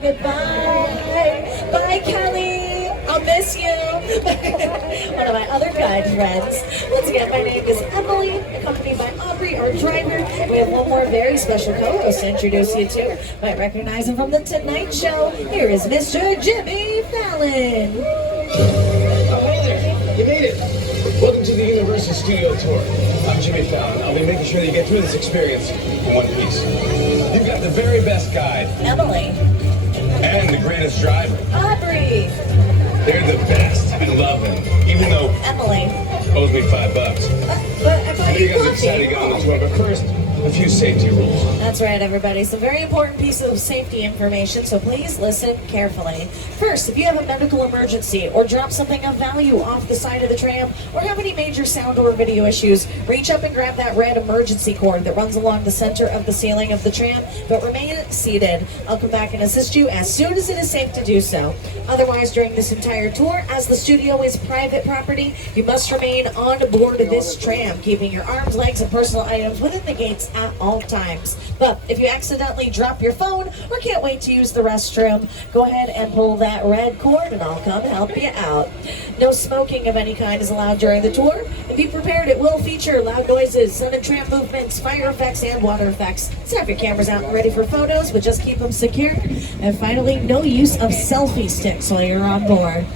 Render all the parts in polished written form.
Goodbye. Bye, Kelly. I'll miss you. One of my other kind friends. Once again, my name is Emily, accompanied by Aubrey, our driver. We have one more very special co-host to introduce you to. Might recognize him from The Tonight Show. Here is Mr. Jimmy Fallon. Oh, hey there. You made it. Welcome to the Universal Studio Tour. I'm Jimmy Fallon. I'll be making sure that you get through this experience in one piece. You've got the very best guide. Emily. And the greatest driver. Aubrey. They're the best. I love them. Even though Emily. owes me $5. But I I thought know you guys are excited to get on the tour, but first, a few safety rules. That's right, everybody. It's a very important piece of safety information, so please listen carefully. First, if you have a medical emergency or drop something of value off the side of the tram or have any major sound or video issues, reach up and grab that red emergency cord that runs along the center of the ceiling of the tram, but remain seated. I'll come back and assist you as soon as it is safe to do so. Otherwise, during this entire tour, as the studio is private property, you must remain on board this tram, keeping your arms, legs, and personal items within the gates at all times. But if you accidentally drop your phone or can't wait to use the restroom, go ahead and pull that red cord and I'll come help you out. No smoking of any kind is allowed during the tour. And be prepared, it will feature loud noises, sudden tram movements, fire effects, and water effects. So have your cameras out and ready for photos, but just keep them secure. And finally, no use of selfie sticks while you're on board.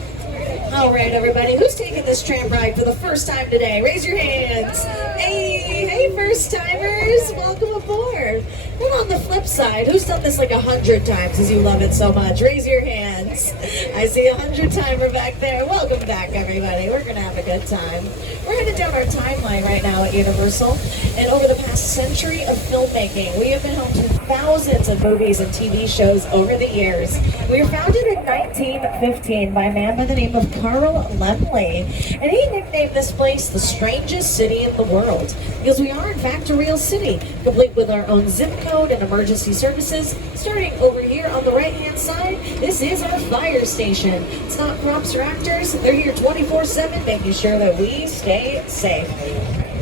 All right, everybody, who's taking this tram ride for the first time today? Raise your hands. Hey, first timers, welcome aboard. And on the flip side, who's done this like 100 times because you love it so much? Raise your hands. I see a 100-timer back there. Welcome back, everybody. We're gonna have a good time. We're headed down our timeline right now at Universal, and over the past century of filmmaking, we have been home to thousands of movies and TV shows over the years. We were founded in 1915 by a man by the name of Carl Laemmle, and he nicknamed this place the strangest city in the world because we are in fact a real city, complete with our own zip code and emergency services. Starting over here on the right hand side, this is our fire station. It's not props or actors, they're here 24/7 making sure that we stay safe.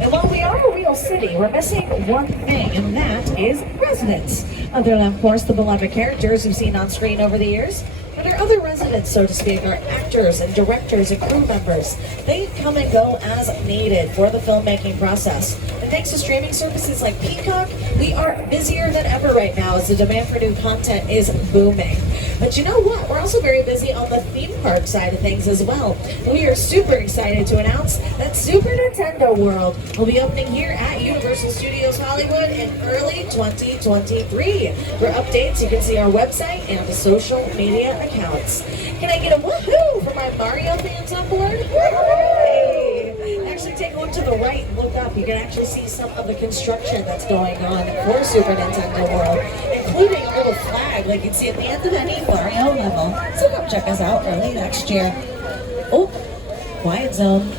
And while we are a real city, we're missing one thing, and that is residents. Other than, of course, the beloved characters we've seen on screen over the years. But our other residents, so to speak, are actors and directors and crew members. They come and go as needed for the filmmaking process. And thanks to streaming services like Peacock, we are busier than ever right now as the demand for new content is booming. But you know what? We're also very busy on the theme park side of things as well. We are super excited to announce that Super Nintendo World will be opening here at Universal Studios Hollywood in early 2023. For updates, you can see our website and the social media accounts. Can I get a woohoo for my Mario fans on board? Yay! Actually, take one to the right and look up. You can actually see some of the construction that's going on for Super Nintendo World, including a little flag like you'd see at the end of any Mario level. So come check us out early next year. Oh, quiet zone.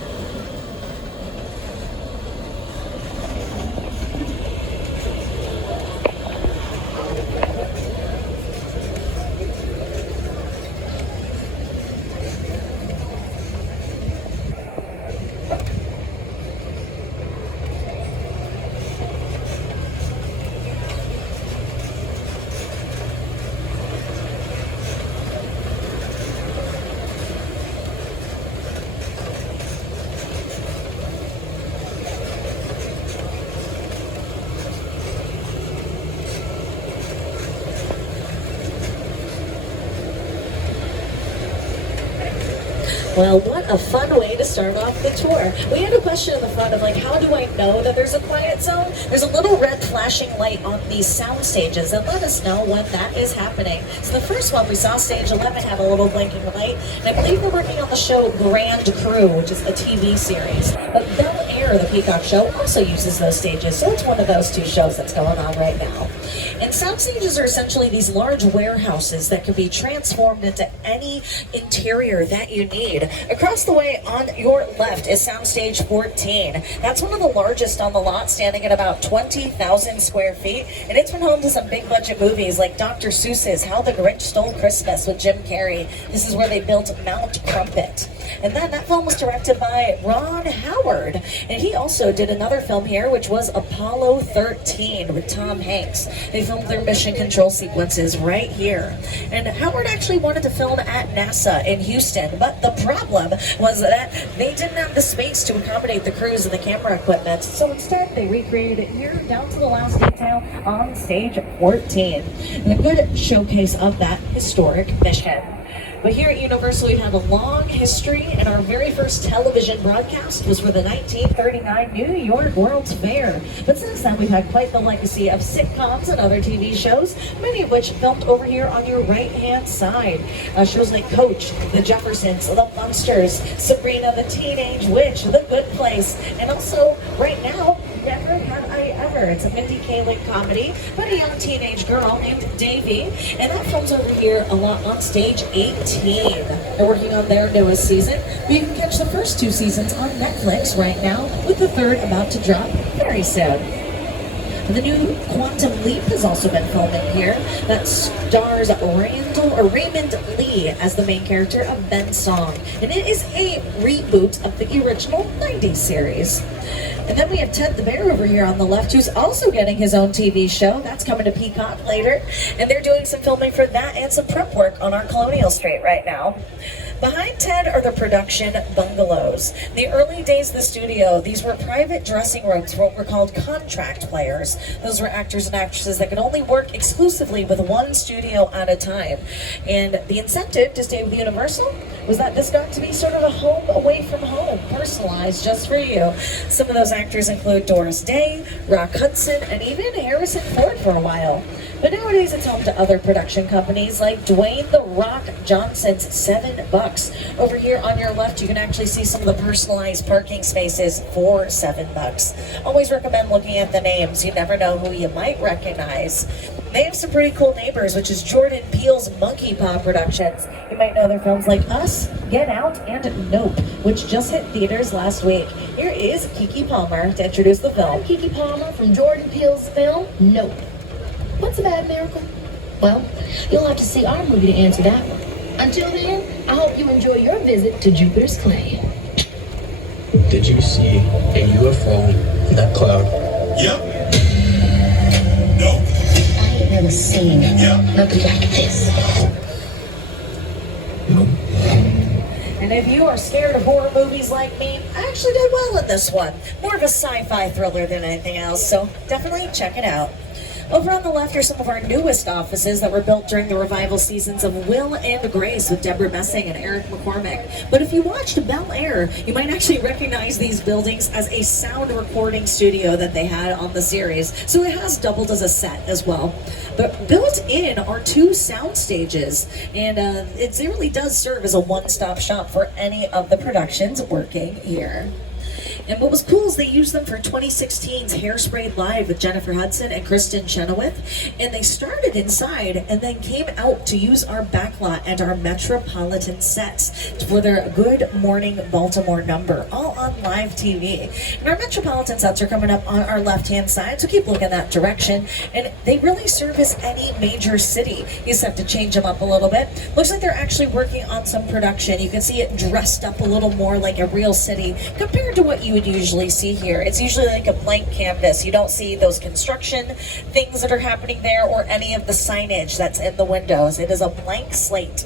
Well, what a fun way to start off the tour. We had a question in the front of like, how do I know that there's a quiet zone? There's a little red flashing light on these sound stages that let us know when that is happening. So the first one we saw, stage 11, have a little blinking light. And I believe they're working on the show Grand Crew, which is a TV series. But Bel Air, the Peacock show, also uses those stages. So it's one of those two shows that's going on right now. And sound stages are essentially these large warehouses that can be transformed into any interior that you need. Across the way on your left is Soundstage 14. That's one of the largest on the lot, standing at about 20,000 square feet. And it's been home to some big budget movies like Dr. Seuss's How the Grinch Stole Christmas with Jim Carrey. This is where they built Mount Crumpet. And then that film was directed by Ron Howard. And he also did another film here, which was Apollo 13 with Tom Hanks. They filmed their mission control sequences right here. And Howard actually wanted to film at NASA in Houston, but the problem was that they didn't have the space to accommodate the crews and the camera equipment. So instead, they recreated it here down to the last detail on stage 14. And a good showcase of that historic mission. But here at Universal, we've had a long history, and our very first television broadcast was for the 1939 New York World's Fair. But since then, we've had quite the legacy of sitcoms and other TV shows, many of which filmed over here on your right-hand side. Shows like Coach, The Jeffersons, The Munsters, Sabrina the Teenage Witch, The Good Place, and also, right now, Never Have I Ever. It's a Mindy Kaling comedy about a young teenage girl named Davy, and that films over here a lot on stage 18. They're working on their newest season, but you can catch the first 2 seasons on Netflix right now, with the third about to drop very soon. The new Quantum Leap has also been filming here. That stars Raymond Lee as the main character of Ben Song. And it is a reboot of the original 90s series. And then we have Ted the Bear over here on the left, who's also getting his own TV show. That's coming to Peacock later. And they're doing some filming for that and some prep work on our Colonial Street right now. Behind Ted are the production bungalows. In the early days of the studio, these were private dressing rooms for what were called contract players. Those were actors and actresses that could only work exclusively with one studio at a time. And the incentive to stay with Universal was that this got to be sort of a home away from home, personalized just for you. Some of those actors include Doris Day, Rock Hudson, and even Harrison Ford for a while. But nowadays it's home to other production companies like Dwayne "The Rock" Johnson's $7. Over here on your left, you can actually see some of the personalized parking spaces for $7. Always recommend looking at the names. You never know who you might recognize. They have some pretty cool neighbors, which is Jordan Peele's Monkey Paw Productions. You might know their films like Us, Get Out, and Nope, which just hit theaters last week. Here is Keke Palmer to introduce the film. I'm Keke Palmer from Jordan Peele's film, Nope. What's a bad miracle? Well, you'll have to see our movie to answer that one. Until then, I hope you enjoy your visit to Jupiter's Clay. Did you see a UFO in that cloud? Yep. No. I ain't never seen nothing like this. And if you are scared of horror movies like me, I actually did well in this one. More of a sci-fi thriller than anything else, so definitely check it out. Over on the left are some of our newest offices that were built during the revival seasons of Will and Grace with Deborah Messing and Eric McCormick. But if you watched Bel Air, you might actually recognize these buildings as a sound recording studio that they had on the series. So it has doubled as a set as well. But built in are 2 sound stages, and it really does serve as a one-stop shop for any of the productions working here. And what was cool is they used them for 2016's Hairspray Live with Jennifer Hudson and Kristen Chenoweth. And they started inside and then came out to use our backlot and our Metropolitan sets for their Good Morning Baltimore number, all on live TV. And our Metropolitan sets are coming up on our left-hand side, so keep looking that direction. And they really service any major city. You just have to change them up a little bit. Looks like they're actually working on some production. You can see it dressed up a little more like a real city compared to what you would usually see here. It's usually like a blank canvas. You don't see those construction things that are happening there or any of the signage that's in the windows. It is a blank slate.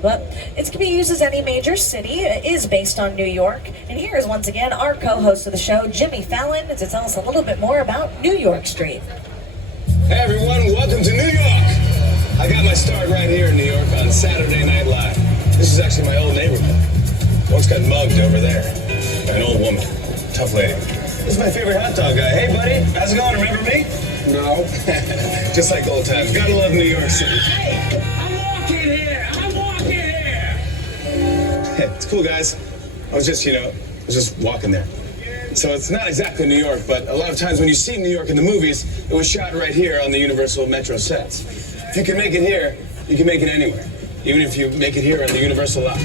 But it can be used as any major city. It is based on New York. And here is once again our co-host of the show, Jimmy Fallon, to tell us a little bit more about New York Street. Hey everyone, welcome to New York. I got my start right here in New York on Saturday Night Live. This is actually my old neighborhood. Once got mugged over there by an old woman. Tough lady. This is my favorite hot dog guy. Hey buddy, how's it going? Remember me? No. Just like old times. Gotta love New York City. Hey, I'm walking here. It's cool, guys. I was just walking there. So it's not exactly New York, but a lot of times when you see New York in the movies, it was shot right here on the Universal Metro sets. If you can make it here, you can make it anywhere. Even if you make it here on the Universal lot.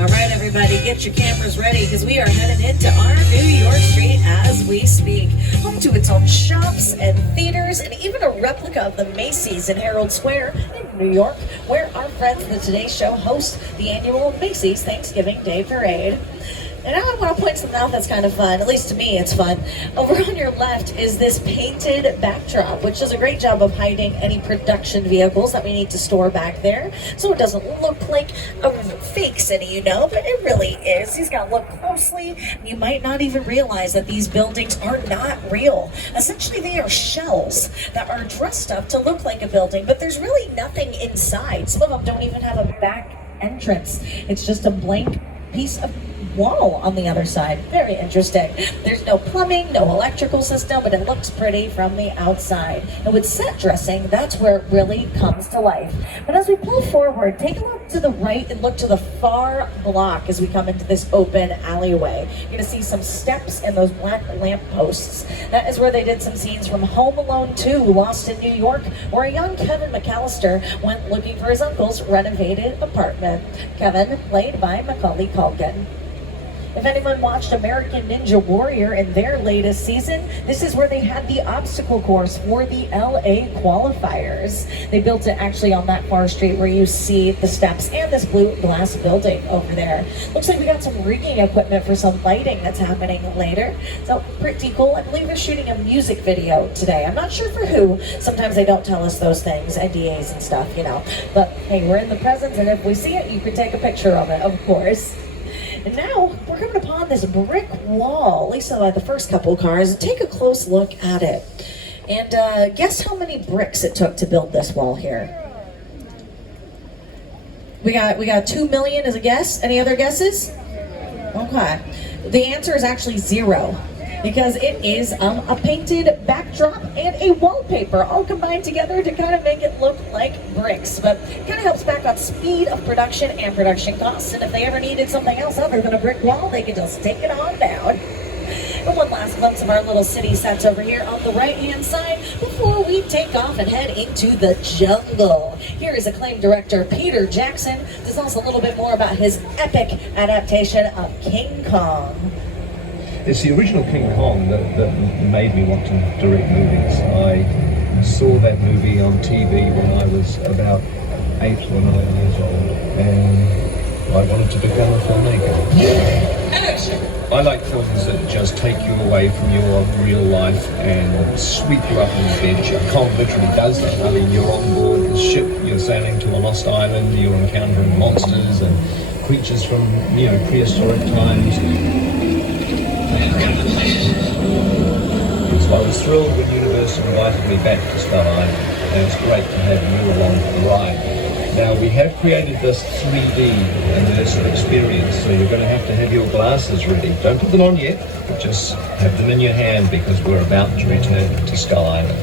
All right, everybody, get your cameras ready because we are heading into our New York street as we speak. Home to its own shops and theaters and even a replica of the Macy's in Herald Square in New York, where our friends of the Today Show host the annual Macy's Thanksgiving Day Parade. And now I want to point something out that's kind of fun, at least to me it's fun. Over on your left is this painted backdrop, which does a great job of hiding any production vehicles that we need to store back there, so it doesn't look like a fake city, you know, but it really is. You've got to look closely. You might not even realize that these buildings are not real. Essentially, they are shells that are dressed up to look like a building, but there's really nothing inside. Some of them don't even have a back entrance. It's just a blank piece of wall on the other side. Very interesting. There's no plumbing, no electrical system, but it looks pretty from the outside. And with set dressing, that's where it really comes to life. But as we pull forward, take a look to the right and look to the far block as we come into this open alleyway. You're going to see some steps and those black lamp posts. That is where they did some scenes from Home Alone 2, Lost in New York, where a young Kevin McAllister went looking for his uncle's renovated apartment. Kevin, played by Macaulay Culkin. If anyone watched American Ninja Warrior in their latest season, this is where they had the obstacle course for the LA qualifiers. They built it actually on that far street where you see the steps and this blue glass building over there. Looks like we got some rigging equipment for some lighting that's happening later. So pretty cool. I believe they're shooting a music video today. I'm not sure for who. Sometimes they don't tell us those things, NDAs and stuff, you know. But hey, we're in the presence, and if we see it, you can take a picture of it, of course. And now we're coming upon this brick wall, at least the first couple of cars. Take a close look at it. And guess how many bricks it took to build this wall here? We got 2 million as a guess. Any other guesses? Okay. The answer is actually 0. Because it is a painted backdrop and a wallpaper all combined together to kind of make it look like bricks. But it kind of helps back up speed of production and production costs. And if they ever needed something else other than a brick wall, they could just take it on down. And one last glimpse of our little city sets over here on the right-hand side before we take off and head into the jungle. Here is acclaimed director Peter Jackson to tell us a little bit more about his epic adaptation of King Kong. It's the original King Kong that made me want to direct movies. I saw that movie on TV when I was about 8 or 9 years old, and I wanted to become a filmmaker. I like films that just take you away from your real life and sweep you up on the adventure. Kong literally does that. I mean, you're on board the ship, you're sailing to a lost island, you're encountering monsters and creatures from, prehistoric times. So I was thrilled when Universal invited me back to Skull Island, and it's great to have you along for the ride. Now, we have created this 3D immersive experience, so you're going to have your glasses ready. Don't put them on yet, but just have them in your hand because we're about to return to Skull Island.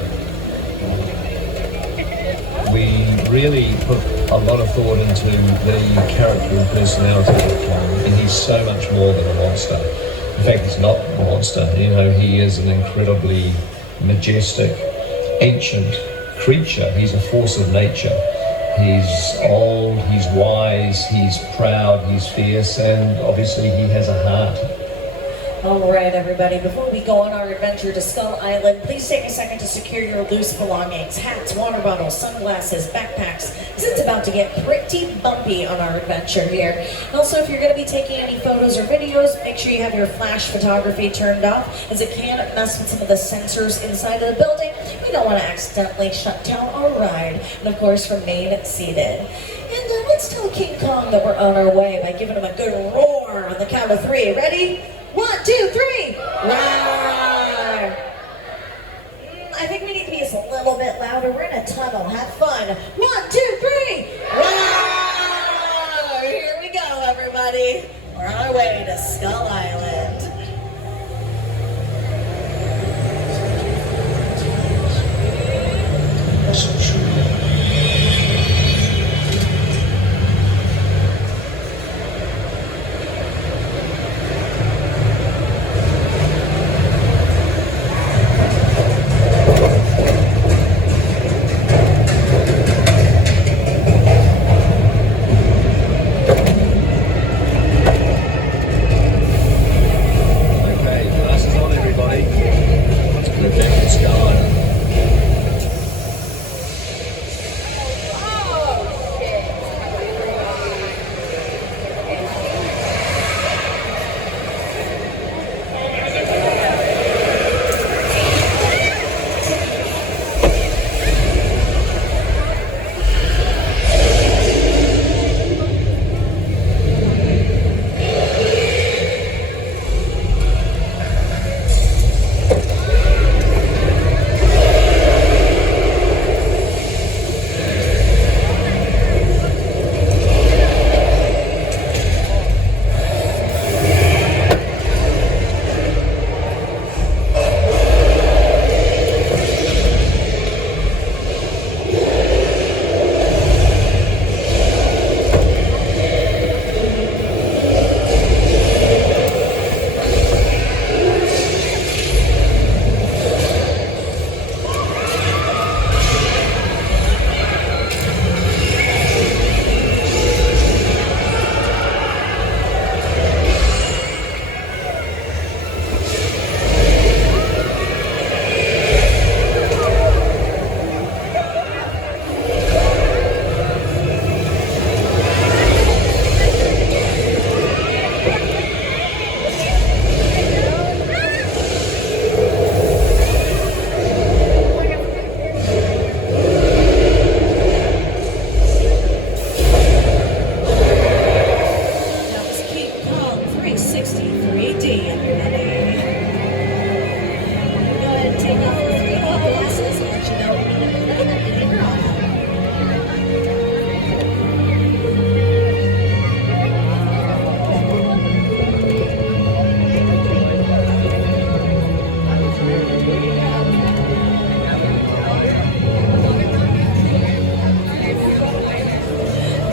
We really put a lot of thought into the character and personality of Kong, and he's so much more than a monster. In fact, he's not a monster. He is an incredibly majestic, ancient creature. He's a force of nature. He's old, he's wise, he's proud, he's fierce, and obviously he has a heart. All right, everybody, before we go on our adventure to Skull Island, please take a second to secure your loose belongings, hats, water bottles, sunglasses, backpacks, because it's about to get pretty bumpy on our adventure here. And also, if you're going to be taking any photos or videos, make sure you have your flash photography turned off, as it can mess with some of the sensors inside of the building. We don't want to accidentally shut down our ride, and of course, remain seated. And let's tell King Kong that we're on our way by giving him a good roar on the count of 3. Ready? 1, 2, 3! Roar! I think we need to be just a little bit louder. We're in a tunnel. Have fun. 1, 2, 3! Roar! Here we go, everybody. We're on our way to Skull Island.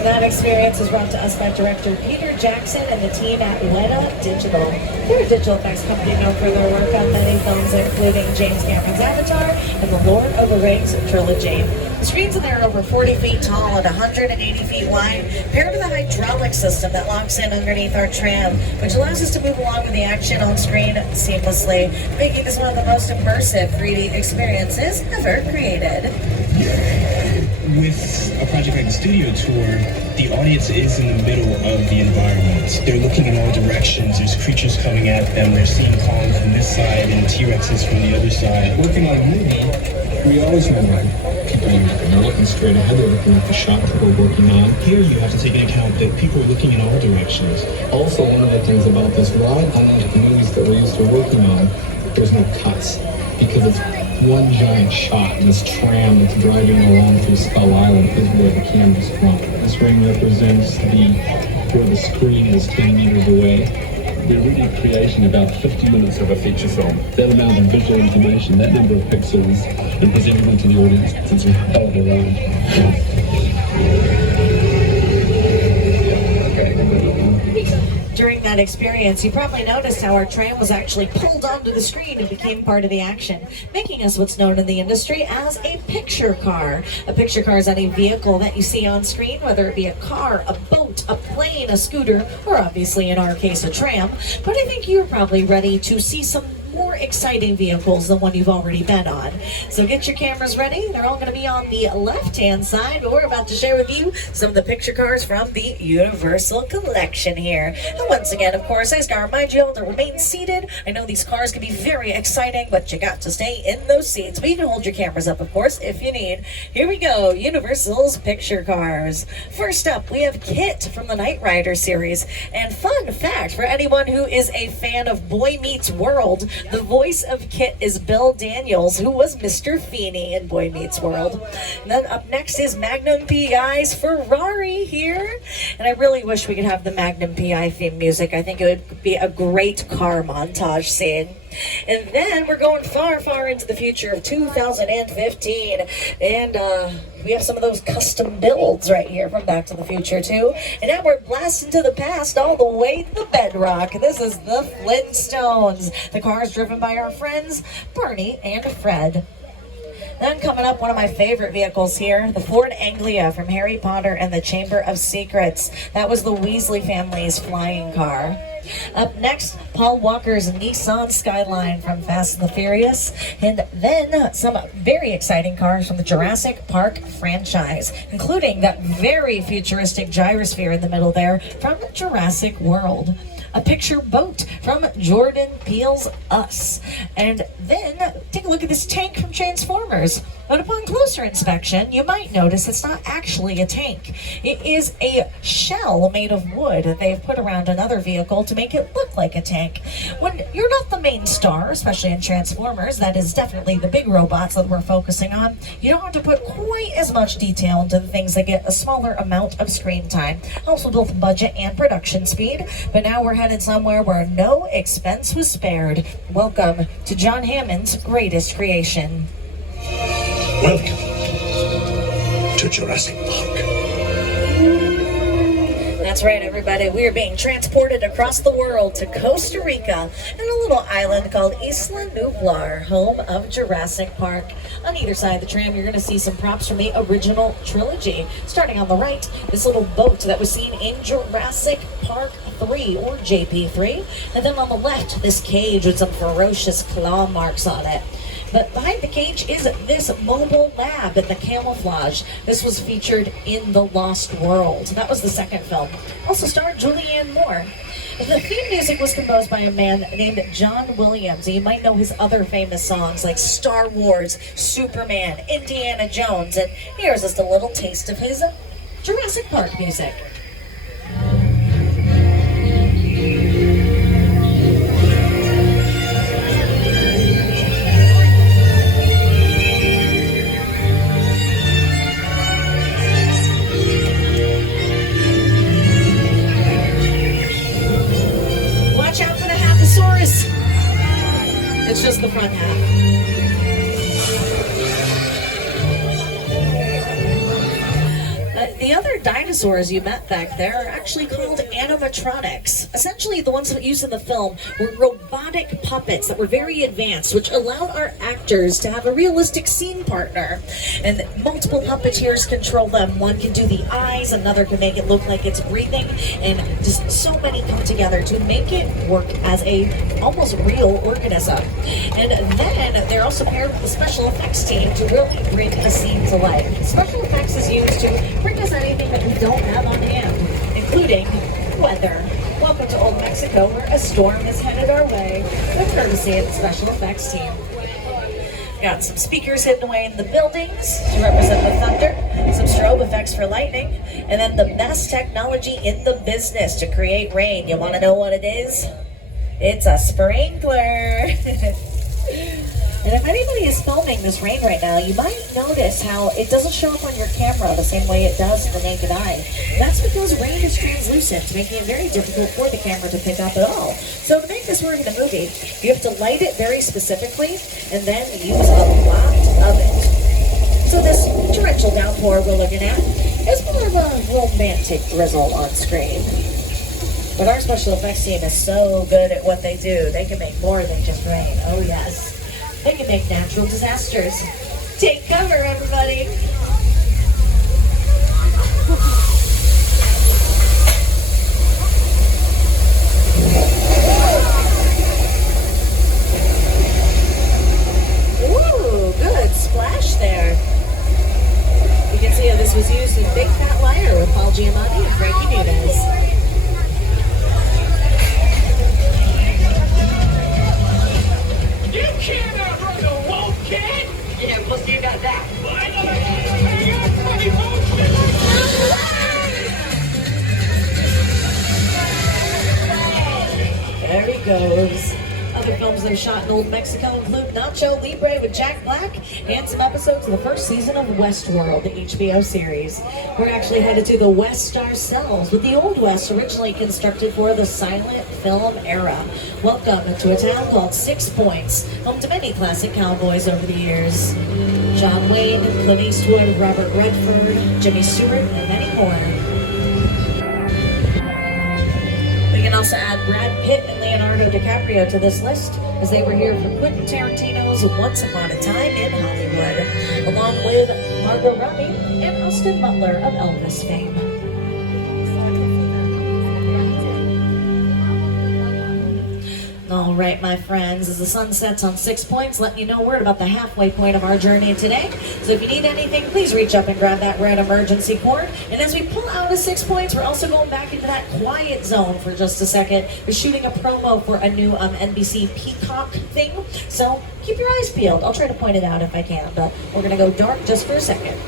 That experience is brought to us by director Peter Jackson and the team at Weta Digital. They're a digital effects company known for their work on many films, including James Cameron's Avatar and the Lord of the Rings trilogy. The screens in there are over 40 feet tall and 180 feet wide, paired with a hydraulic system that locks in underneath our tram, which allows us to move along with the action on screen seamlessly, making this one of the most immersive 3D experiences ever created. With a project like the studio tour, the audience is in the middle of the environment. They're looking in all directions. There's creatures coming at them. They're seeing Kong from this side and T-Rexes from the other side. Working on a movie, we always remember people they're looking straight ahead. They're looking at the shot that we're working on. Here, you have to take into account that people are looking in all directions. Also, one of the things about this ride, unlike the movies that we're used to working on, there's no cuts because it's one giant shot, and this tram that's driving along through Skull Island is where the camera's from. This ring represents where the screen is 10 meters away. They're really creating about 50 minutes of a feature film. That amount of visual information, that number of pixels, and presenting them to the audience, it's a hell of a ride. During that experience, you probably noticed how our tram was actually pulled onto the screen and became part of the action, making us what's known in the industry as a picture car. A picture car is any vehicle that you see on screen, whether it be a car, a boat, a plane, a scooter, or obviously in our case a tram. But I think you're probably ready to see some more exciting vehicles than one you've already been on. So get your cameras ready. They're all going to be on the left-hand side, but we're about to share with you some of the picture cars from the Universal Collection here. And once again, of course, I just got to remind you all to remain seated. I know these cars can be very exciting, but you got to stay in those seats. But you can hold your cameras up, of course, if you need. Here we go, Universal's picture cars. First up, we have KITT from the Knight Rider series. And fun fact, for anyone who is a fan of Boy Meets World, the voice of KITT is Bill Daniels, who was Mr. Feeney in Boy Meets World. And then up next is Magnum PI's Ferrari here. And I really wish we could have the Magnum PI theme music. I think it would be a great car montage scene. And then we're going far, far into the future of 2015. And we have some of those custom builds right here from Back to the Future too. And now we're blasting to the past all the way to the bedrock. This is the Flintstones. The car is driven by our friends Barney and Fred. Then coming up, one of my favorite vehicles here, the Ford Anglia from Harry Potter and the Chamber of Secrets. That was the Weasley family's flying car. Up next, Paul Walker's Nissan Skyline from Fast and the Furious. And then some very exciting cars from the Jurassic Park franchise, including that very futuristic gyrosphere in the middle there from Jurassic World. A picture boat from Jordan Peele's Us. And then take a look at this tank from Transformers. But upon closer inspection, you might notice it's not actually a tank. It is a shell made of wood that they've put around another vehicle to make it look like a tank. When you're not the main star, especially in Transformers, that is definitely the big robots that we're focusing on, you don't have to put quite as much detail into the things that get a smaller amount of screen time. Also both budget and production speed. But now we're headed somewhere where no expense was spared. Welcome to John Hammond's greatest creation. Welcome to Jurassic Park. That's right, everybody. We are being transported across the world to Costa Rica and a little island called Isla Nublar, home of Jurassic Park. On either side of the tram, you're going to see some props from the original trilogy. Starting on the right, this little boat that was seen in Jurassic Park 3 or JP3. And then on the left, this cage with some ferocious claw marks on it. But behind the cage is this mobile lab in the camouflage. This was featured in The Lost World. That was the second film. Also starred Julianne Moore. The theme music was composed by a man named John Williams. You might know his other famous songs like Star Wars, Superman, Indiana Jones. And here's just a little taste of his Jurassic Park music. It's just the front half. The other dinosaur dinosaurs you met back there are actually called animatronics. Essentially, the ones that used in the film were robotic puppets that were very advanced, which allowed our actors to have a realistic scene partner. And multiple puppeteers control them. One can do the eyes, another can make it look like it's breathing, and just so many come together to make it work as a almost real organism. And then they're also paired with the special effects team to really bring a scene to life. Special effects is used to bring us anything that we don't have on hand, including weather. Welcome to Old Mexico, where a storm is headed our way, with courtesy of the special effects team. Got some speakers hidden away in the buildings to represent the thunder, some strobe effects for lightning, and then the best technology in the business to create rain. You want to know what it is? It's a sprinkler. And if anybody is filming this rain right now, you might notice how it doesn't show up on your camera the same way it does in the naked eye. That's because rain is translucent, making it very difficult for the camera to pick up at all. So to make this work in a movie, you have to light it very specifically and then use a lot of it. So this torrential downpour we're looking at is more of a romantic drizzle on screen. But our special effects team is so good at what they do. They can make more than just rain. Oh yes. They can make natural disasters. Take cover, everybody. Ooh, good splash there. You can see how this was used in Big Fat Liar with Paul Giamatti and Frankie Muniz. Yeah, plus you got that. There he goes. Other films they've shot in Old Mexico include Nacho Libre with Jack Black and some episodes of the first season of Westworld, the HBO series. We're actually headed to the West ourselves, with the Old West originally constructed for the silent film era. Welcome to a town called 6 Points, home to many classic cowboys over the years. John Wayne, Clint Eastwood, Robert Redford, Jimmy Stewart, and many more. We can also add Brad Pitt and Leonardo DiCaprio to this list, as they were here for Quentin Tarantino's Once Upon a Time in Hollywood, along with Margot Robbie and Austin Butler of Elvis fame. All right, my friends, as the sun sets on 6 Points, letting you know we're at about the halfway point of our journey today. So if you need anything, please reach up and grab that red emergency cord. And as we pull out of 6 Points, we're also going back into that quiet zone for just a second. We're shooting a promo for a new NBC Peacock thing. So keep your eyes peeled. I'll try to point it out if I can, but we're going to go dark just for a second.